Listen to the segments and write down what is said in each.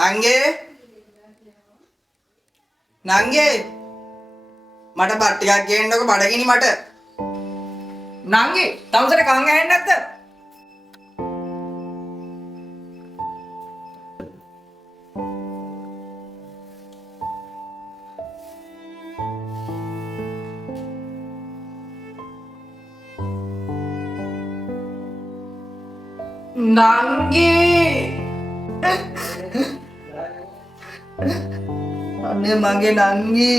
නංගේ නංගේ මට බත් ටිකක් ගේන්නකො බඩගිනි මට. නංගි තවුසට කන් ඇහෙන්නේ නැද්ද? නංගි අනේ මගේ නංගි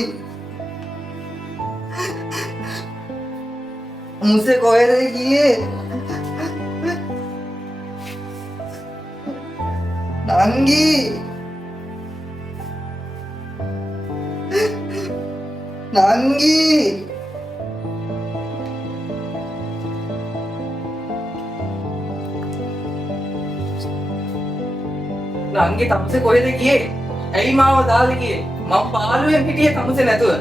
මුසේ කොහෙද ගියේ? නංගි නංගි නංගි තමුසේ කොහෙද ගියේ? ඇයි මාව දාලා ගියේ? මම පාළුවෙන් හිටියේ තමුසේ නැතුව.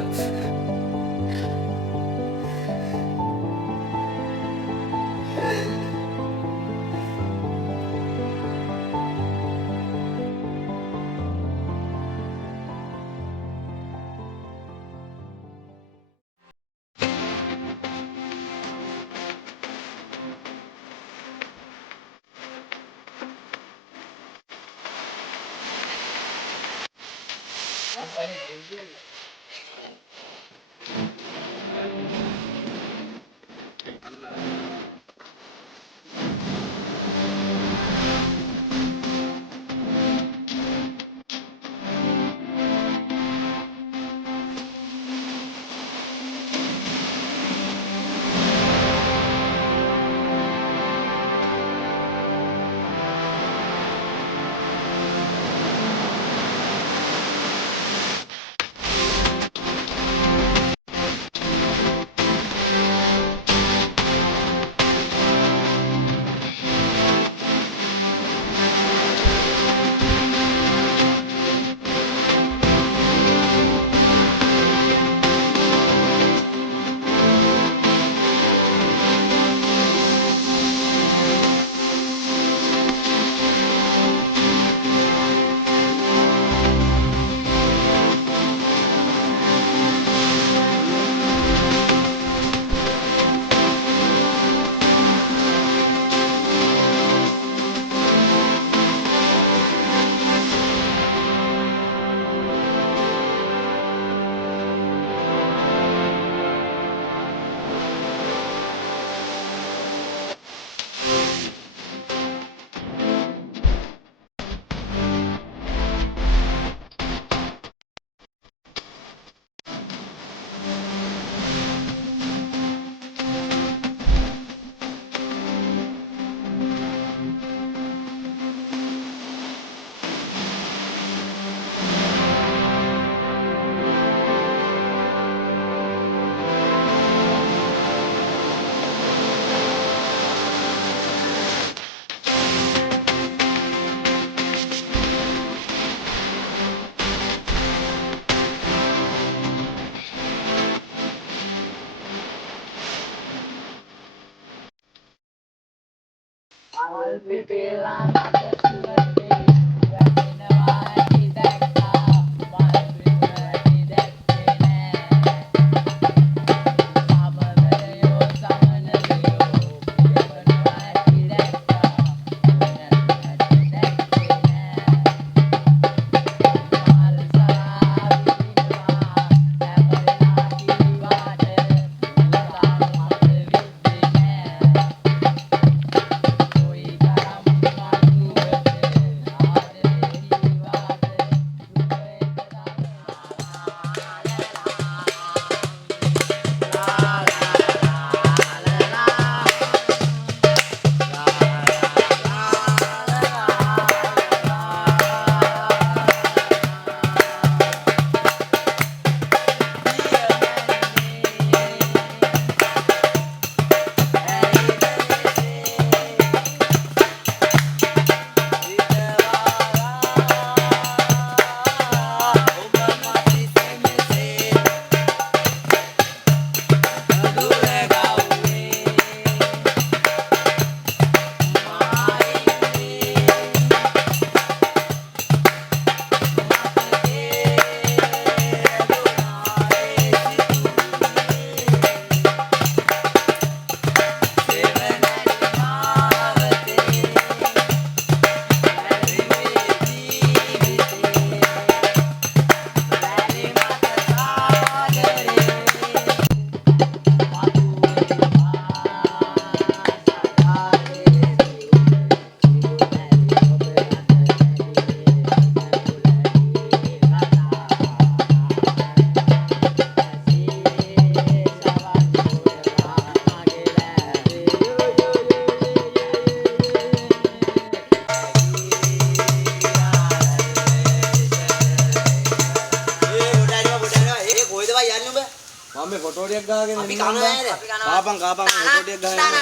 Kapan itu dia gaya.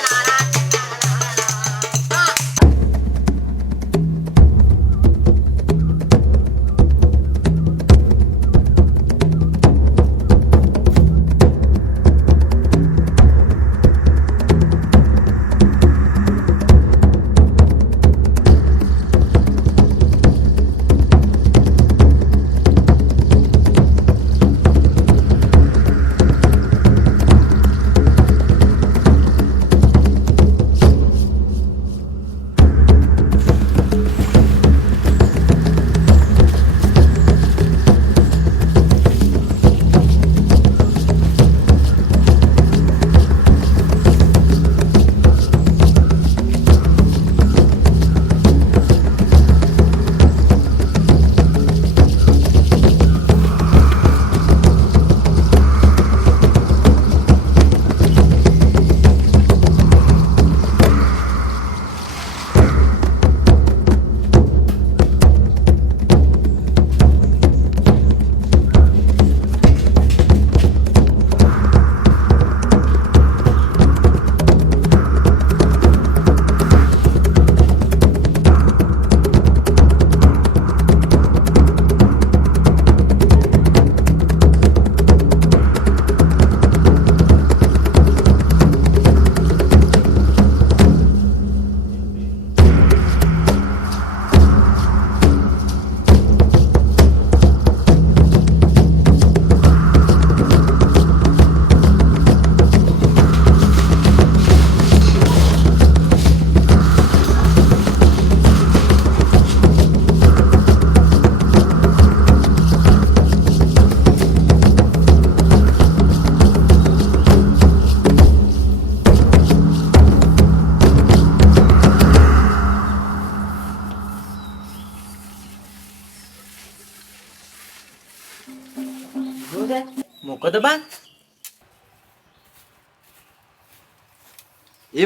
මොකද බං?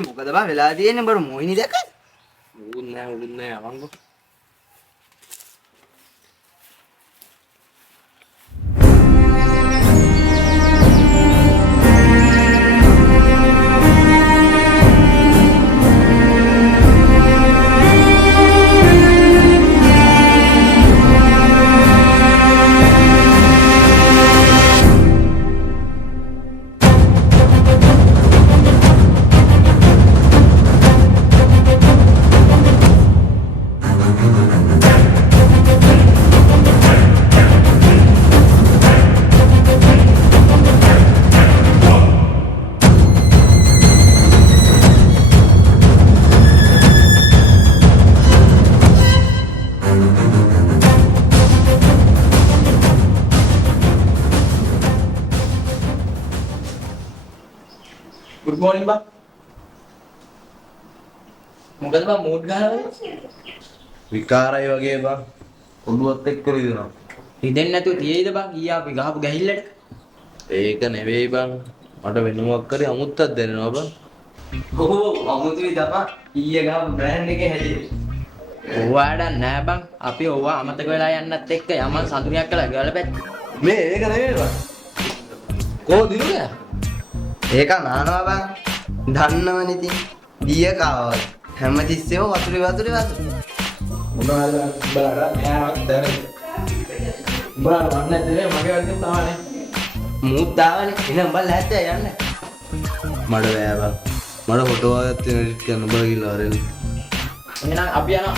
මොකද බං වෙලා තියෙන්නේ බර මොහිනි දැක්කද? උන් නෑ අවංගෝ. Good morning bang. මොකද බං මූඩ් ගහනවද? විකාරයි වගේ බං. ඔළුවත් එක්ක රිදෙනවා. රිදෙන්නේ නැතුව තියෙයිද බං ඊයා අපි ගහපු ගැහිල්ලට? ඒක නෙවෙයි බං. මට වෙනුවක් කරේ අමුත්තක් දෙනවා බං. ඔව් අමුතුයි තමයි. ඊයේ ගහපු බ්‍රෑන්ඩ් එකේ හැදෙන්නේ. ඕවාට නෑ බං. අපි ඕවා අමතක වෙලා යන්නත් එක්ක යමන් සඳුනියක් කළා ගලපැත්ත. මේ ඒක නෙවෙයි බං. කොහොමද දිනුනේ? ඒක නානවා බං. දන්නවනේ ඉතින්. දිය කාවල්. හැමතිස්සෙම වතුරේ. මොනවද බලන්න මෙයාවත් දැනෙන්න. බා වන්න ඇතුලේ මගේ වගේ තමයි. මූත් දාවනේ. එනම් බල්ලා ඇත්ත යන්න. මඩ බෑ බං. මඩ ෆොටෝ එකක් තියෙන එඩිට් කරන්න බෑ කියලා ආරෙල්. එහෙනම් අපි යනවා.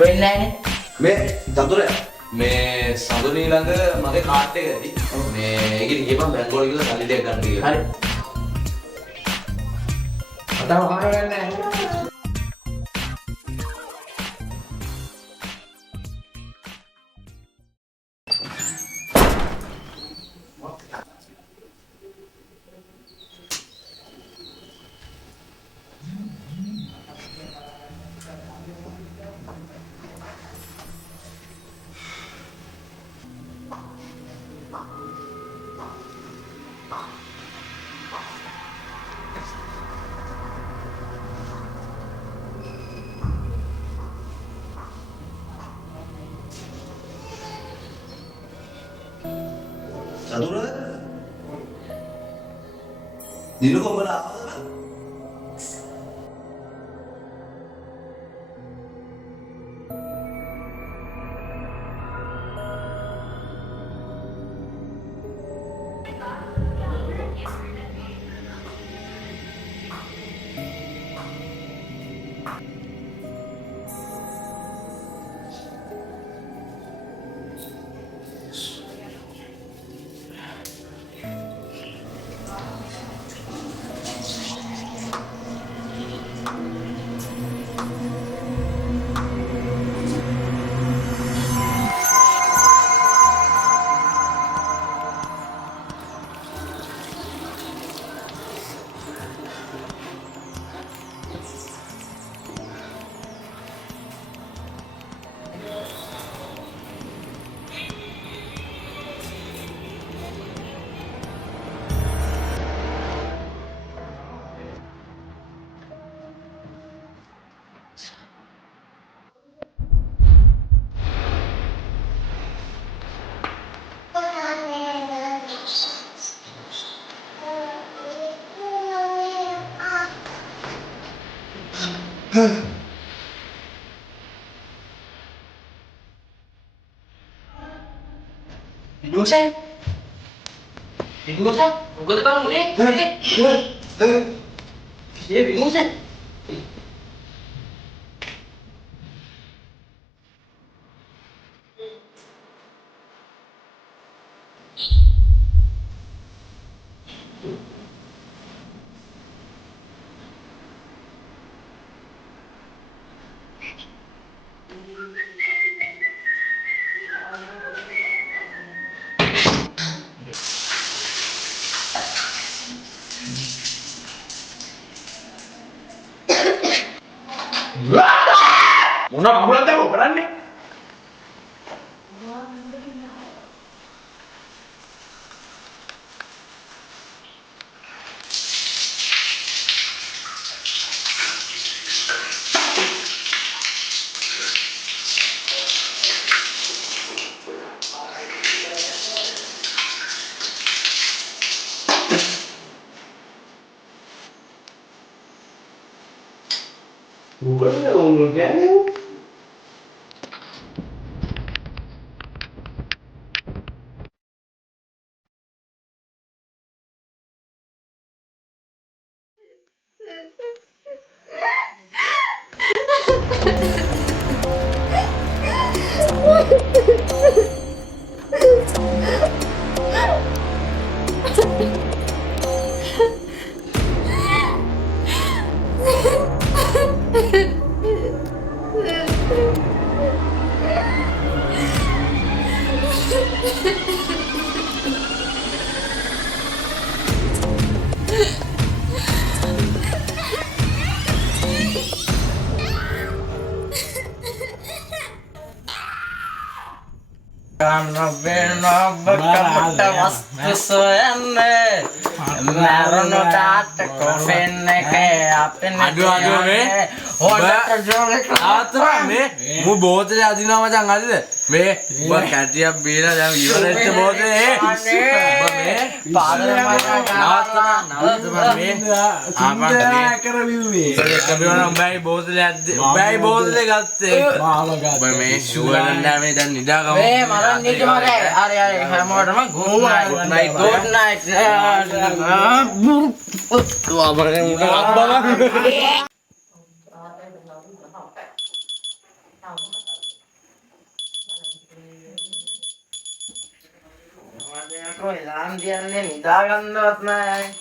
වෙන්නේ නැහනේ. මේ චතුරය මේ සඳුනී ළඟ මගේ කාඩ් එක ඇති. මේ ඒකේ ගියපන් බැංකුවල ගිහලා සල්ලි ටිකක් ගන්න කියලා. හරි. අතව හොරගන්නේ නැහැ. චතුර දිනු කොබලා ආවද? Dosen. Bingung San. Gua tekan ni. Dia bingung San. මොන අමුලක්ද ඔය කරන්නේ? Bukan ngomong kan? Karena benar berkata waktu soalnya Meron data kofene kayak apa nih? Aduh, me. Udah terjolek ආතර මේ මු බෝතලේ අදිනවා මචං අදිද මේ බා කැටියක් බීලා දැන් ඉවරෙච්ච බෝතලේ මේ පාදර නවත්තම මේ ආපන් කරවිව්වේ ඒක බිවනම් බයි බෝතලේ ගත්තේ බා මේ ෂුවර් නැමේ දැන් නිදාගමු මේ මරන් නිදි මගේ අර හැමෝටම good night අපරේ උඩ අබ්බා Aku hilang dia nih, nidagan dot nai.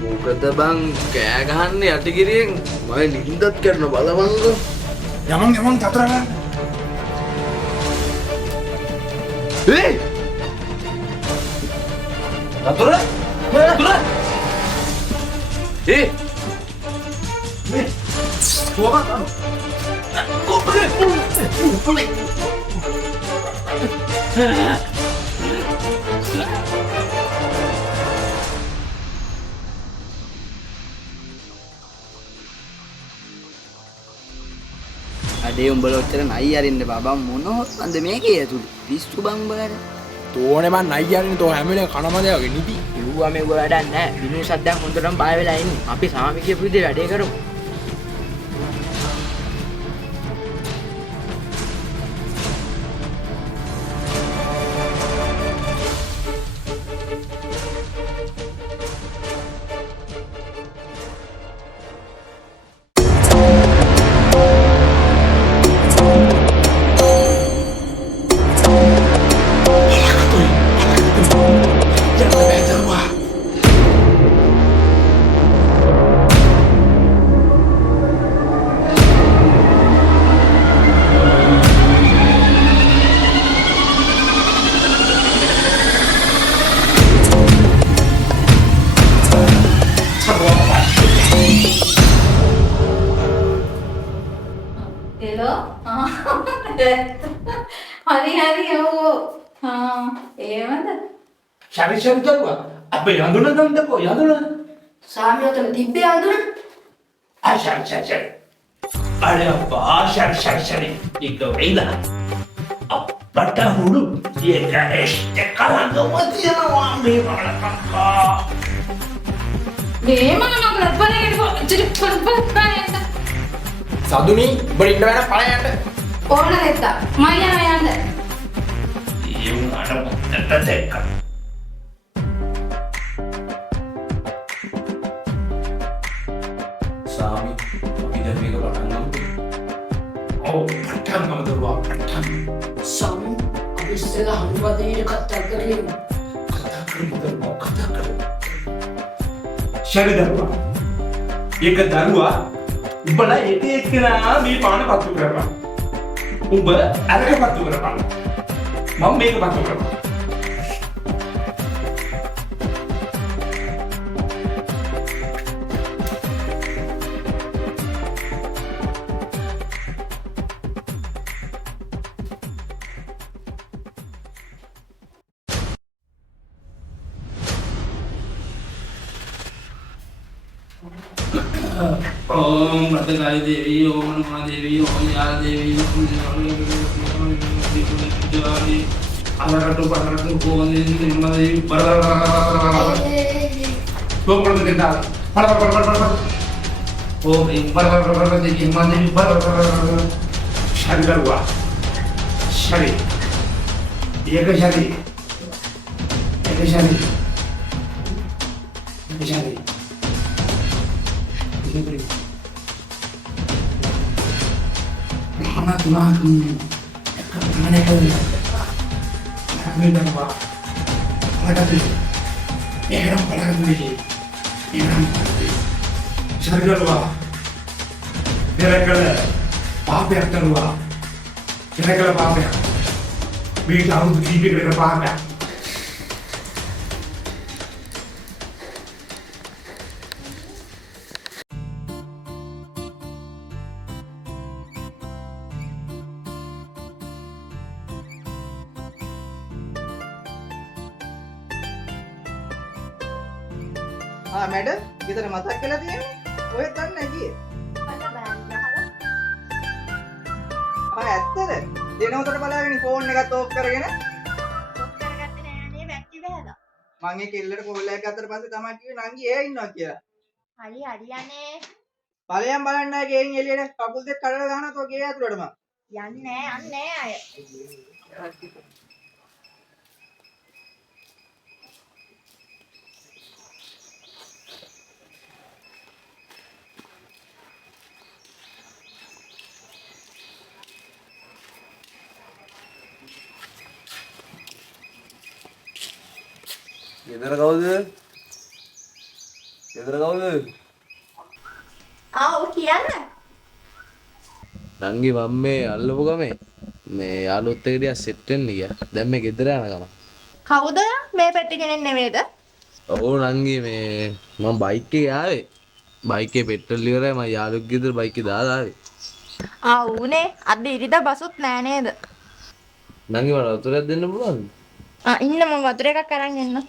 මොකද බං කෑ ගහන්නේ යටිගිරියෙන් මම නිින්දත් කරන බලවංගෝ යමන් චතුර ගන්න චතුර අඩේ උඹල ඔච්චර නයි අරින්න බබා මොනවත් අන්ද මේකේ ඇතුළු පිස්සු බං උඹලට තෝනේ මන් නයි යන්නේ තෝ හැම වෙලේම කනමදේ වගේ නිදි. කිව්වා මේ වැඩක් නැහැ. විනුසත් දැන් හොඳටම බය වෙලා ඉන්නේ. අපි සාමි කියපු විදිහට වැඩේ කරමු. Hello? හරි ඔව්. එහෙමද? ශරි දරුවා අපේ යඳුන ගන්නකො යඳුන. සාමියතම තිබ්බේ අඳුන. ශරි. අरे अब्बा ශරි. ඉක්ක වෙයිලා. අපට හුරු ඒක එස්ට් කලංගව තියනවා මේ බලකක්කා. ගේම නගලත් බලන්න සදුනි බලින්න වෙන පළයට. ඕන නැත්තා. මම යන්න. ඒ උනාට දෙක. සාමි අපි දැන් මේක පටන් ගමු. ඔව් පටන් ගමු දරුවා පටන්. සම් අපි ඉස්සෙල්ලා හම්බවදේ කතා කරමු. කතා කරමු. ශරි දරුවා. ඒක දරුවා උඹලා එක එක්කෙනා මේ පාන පත්තු කරපන්. උඹ අරක පත්තු කරපන්. මම මේක පත්තු කරපන්. ओम भद्रकाली देवी ओम नमः देवी ओम यार देवी अलगटू पलगटू कोनी निर्मल देवी तो पढ़ देता पढ़ ओम पढ़ देवी निर्मल देवी शरी करुआ शरी एक शरी Mana tulang mana kau? Kami dah buat. Ada tu. Orang pada tu ni. Orang. Cari dulu. Kira-kira apa yang terluar? Kira-kira apa yang? Biar tahu tu kira-kira apa yang. මැඩ ගෙදර මතක් කරලා තියෙන්නේ ඔයත් දන්නේ නැහැ කීයේ ඇත්තද දෙනවතට බලාගෙන ෆෝන් එකත් ඕෆ් කරගෙන මං ඒක එල්ලට කොල්ලයක් ගත්තට පස්සේ තමයි කිව්වේ නංගි එයා ඉන්නවා කියලා හරි යන්නේ ඵලයන් බලන්න ආ ගෙයින් එළියට කකුල් දෙක කඩලා දානවා තෝ ගේ ඇතුළටම යන්නේ අය ගෙදර කවුද? ගෙදර කවුද? ඔව් කියන්න නංගි මම මේ අල්ලපු ගමේ මේ යාළුවොත් එක්ක ටිකක් සෙට් වෙන්න ගියා. දැන් මේ ගෙදර යන ගම. කවුද මේ පෙට්ටි කෙනෙක් නෙමෙයිද ඔව් නංගි මේ මම බයික් එකේ ආවේ. බයිකේ පෙට්‍රල් ඉවරයි මම යාළුවෙක් ගෙදර බයිකේ දාලා ආවේ. ආ උනේ අද ඉරිදා බසුත් නෑ නේද? නංගි මට වතුරක් දෙන්න පුළුවන්ද? ඉන්න මම වතුර එකක් අරන් එන්න.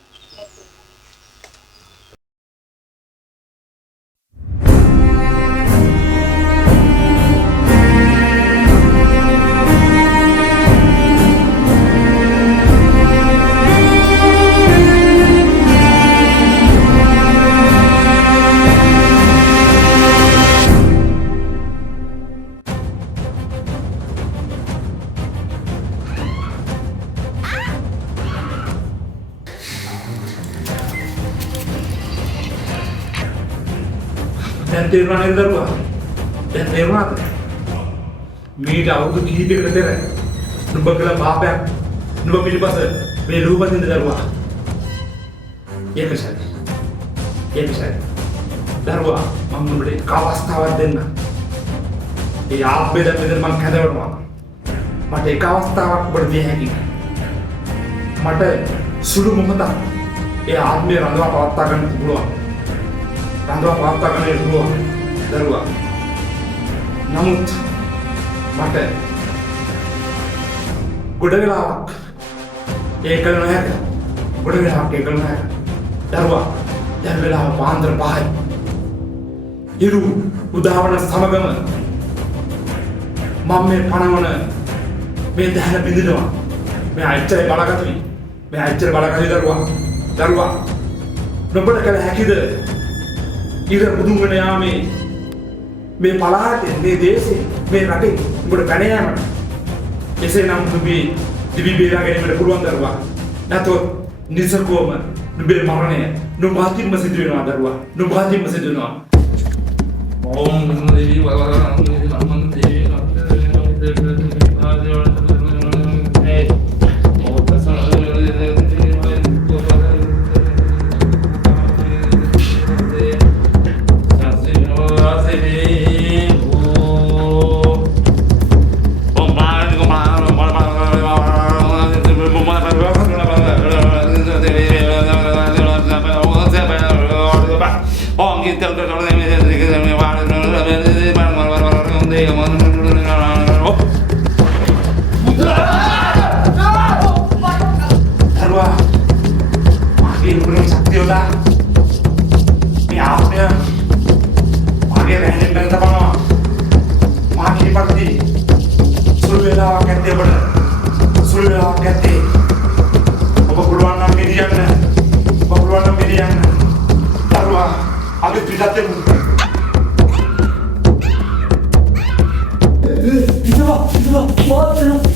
දැන් තේරුණා නේද දරුවා? දැන් තේරුණාද? මීට අවුරුදු කිහිපයකට පෙර නුඹ කළ පාපයක් නුඹ පිළිපස මේ රූපදින්ද දරුවා. ඒකයි. දරුවා මම නුඹට එක අවස්ථාවක් දෙන්න. ඒ ආත්මය දැන් මෙතන මම කැදවනවා. මට එක අවස්ථාවක් ඔබට දිය හැකියි. මට සුළු මොහොතක් ඒ ආත්මය රඳවා පවත්වා ගන්න පුළුවන්. රඳවා පවත්වා ගන්න පුළුවන් දරුවා. නමුත් මට ගොඩ වෙලාවක් ඒක නොහැක. ගොඩ වෙලාවක් ඒක නොහැක. දරුවා දැන් වෙලාව පාන්දර 5යි. ඉරු උදාවන සමගම මම මේ පණවන මේ දැහැන බිඳිනවා. මේ අච්චරේ බලගතුයි. මේ අච්චරේ බලගතුයි දරුවා. නුඹට කළ හැකිද? ඉර බුදුන්ගෙන යාමේ මේ පළාතේ මේ දේශේ මේ රටේ උඹට පැන යාමට. එසේනම් නුඹේ දිවි බේරා ගැනීමට පුළුවන් දරුවා. නැතොත් නිසකෝම නුඹේ මරණය නුඹ අතින්ම සිදු වෙනවා දරුවා. නුඹ අතින්ම සිදු වෙනවා. ඕම් නමෝ What?